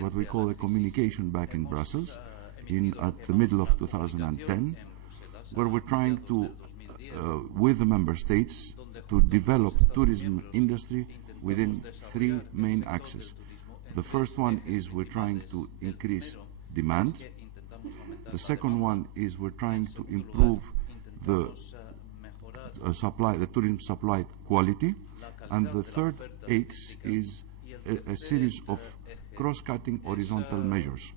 what we call a communication back in Brussels at the middle of 2010, where we're trying to, with the member states, to develop tourism industry within three main axes. The first one is we're trying to increase demand. The second one is we're trying to improve the supply, the tourism supply quality. And the third axe is a series of cross-cutting horizontal measures.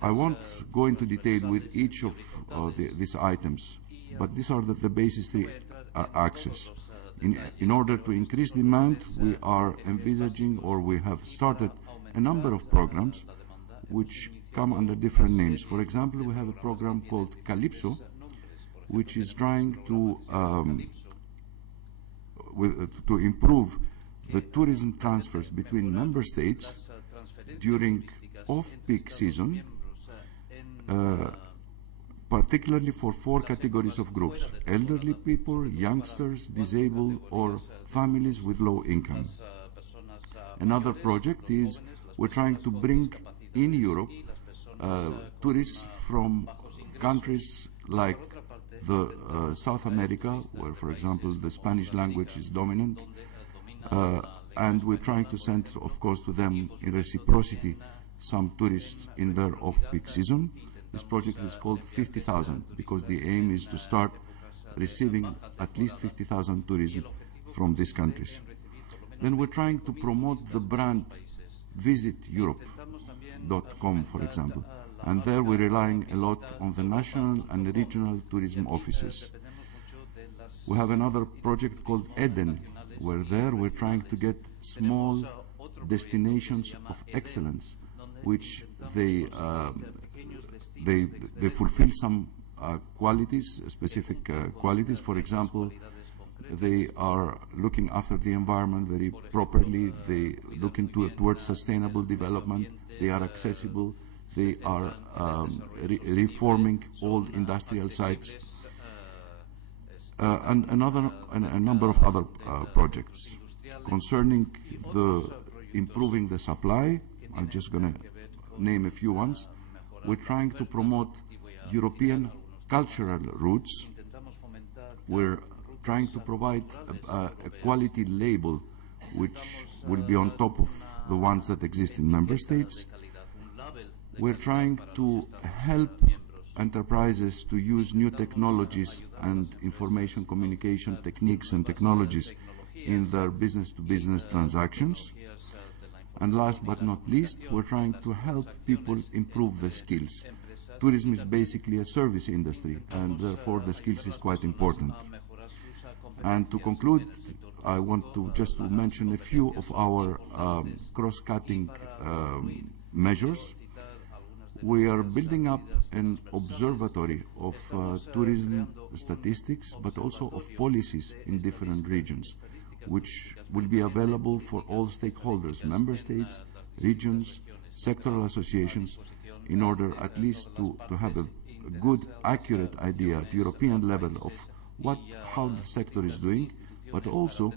I won't go into detail with each of these items, but these are the basic three axes. In order to increase demand, we are envisaging, or we have started, a number of programs which come under different names. For example, we have a program called Calypso, which is trying to improve the tourism transfers between member states during off-peak season, particularly for four categories of groups: elderly people, youngsters, disabled, or families with low income. Another project is we're trying to bring in Europe tourists from countries like South America, where, for example, the Spanish language is dominant, and we're trying to send, of course, to them in reciprocity some tourists in their off-peak season. This project is called 50,000 because the aim is to start receiving at least 50,000 tourism from these countries. Then we're trying to promote the brand visiteurope.com, for example. And there we're relying a lot on the national and regional tourism offices. We have another project called Eden, where there we're trying to get small destinations of excellence, which they fulfill some qualities, specific qualities. For example, they are looking after the environment very properly. They look towards sustainable development. They are accessible. They are reforming old industrial sites, and a number of other projects. Concerning improving the supply, I'm just going to name a few ones. We're trying to promote European cultural roots. We're trying to provide a quality label which will be on top of the ones that exist in member states. We're trying to help enterprises to use new technologies and information communication techniques and technologies in their business-to-business transactions. And last but not least, we're trying to help people improve their skills. Tourism is basically a service industry, and therefore the skills is quite important. And to conclude, I want to just mention a few of our cross-cutting measures. We are building up an observatory of tourism statistics, but also of policies in different regions, which will be available for all stakeholders, member states, regions, sectoral associations, in order at least to have a good, accurate idea at European level of how the sector is doing, but also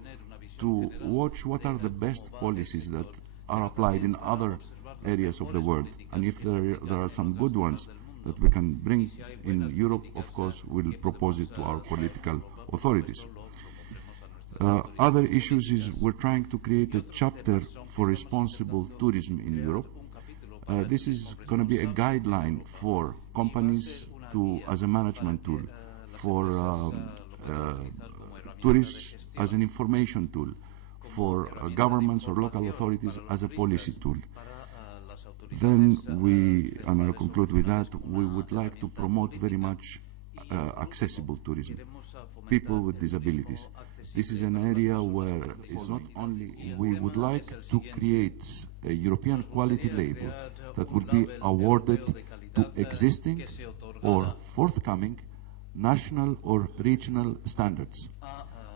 to watch what are the best policies that are applied in other areas of the world. And if there are some good ones that we can bring in Europe, of course, we'll propose it to our political authorities. Other issues is we're trying to create a chapter for responsible tourism in Europe. This is going to be a guideline for companies as a management tool, for tourists as an information tool, for governments or local authorities as a policy tool. Then and I'll conclude with that, we would like to promote very much accessible tourism, people with disabilities. This is an area where it's not only, we would like to create a European quality label that would be awarded to existing or forthcoming national or regional standards.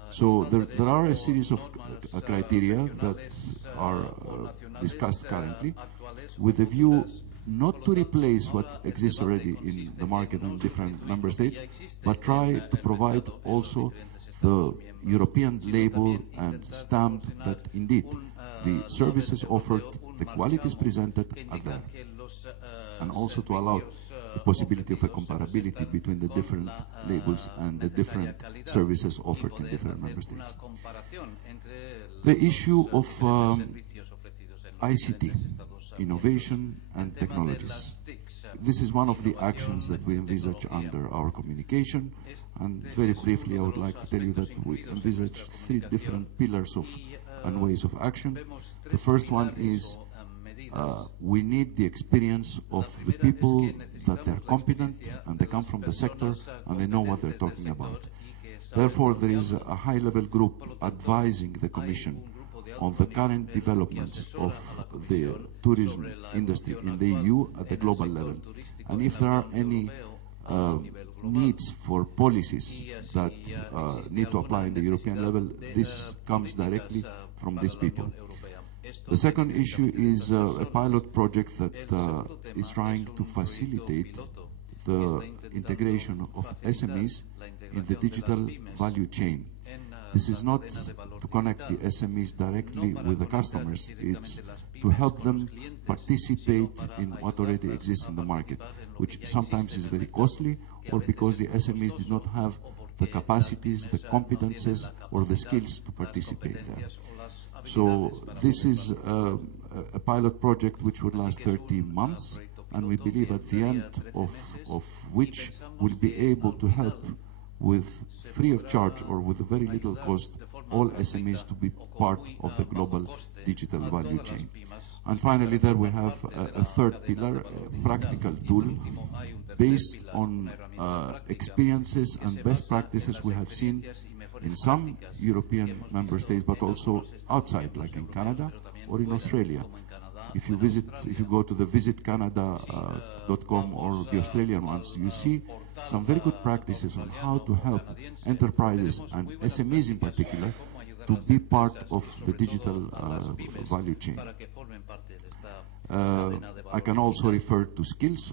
So there are a series of criteria that are discussed currently with a view not to replace what exists already in the market in different member states, but try to provide also the European label and stamp that indeed the services offered, the qualities presented are there, and also to allow the possibility of a comparability between the different labels and the different services offered in different member states. The issue of ICT, innovation and technologies. This is one of the actions that we envisage under our communication, and very briefly I would like to tell you that we envisage 3 different pillars of and ways of action. The first one is we need the experience of the people that they're competent and they come from the sector and they know what they're talking about. Therefore, there is a high-level group advising the Commission on the current developments of the tourism industry in the EU at the global level. And if there are any needs for policies that need to apply in the European level, this comes directly from these people. The second issue is a pilot project that is trying to facilitate the integration of SMEs in the digital value chain. This is not to connect the SMEs directly with the customers, it's to help them participate in what already exists in the market, which sometimes is very costly, or because the SMEs did not have the capacities, the competences, or the skills to participate there. So this is a pilot project which would last 13 months, and we believe at the end of which we'll be able to help with free of charge or with very little cost all SMEs to be part of the global digital value chain. And finally, there we have a third pillar, a practical tool based on experiences and best practices we have seen in some European member states, but also outside, like in Canada or in Australia. If you go to the visitcanada.com or the Australian ones, you see some very good practices on how to help enterprises and SMEs in particular to be part of the digital value chain. I can also refer to skills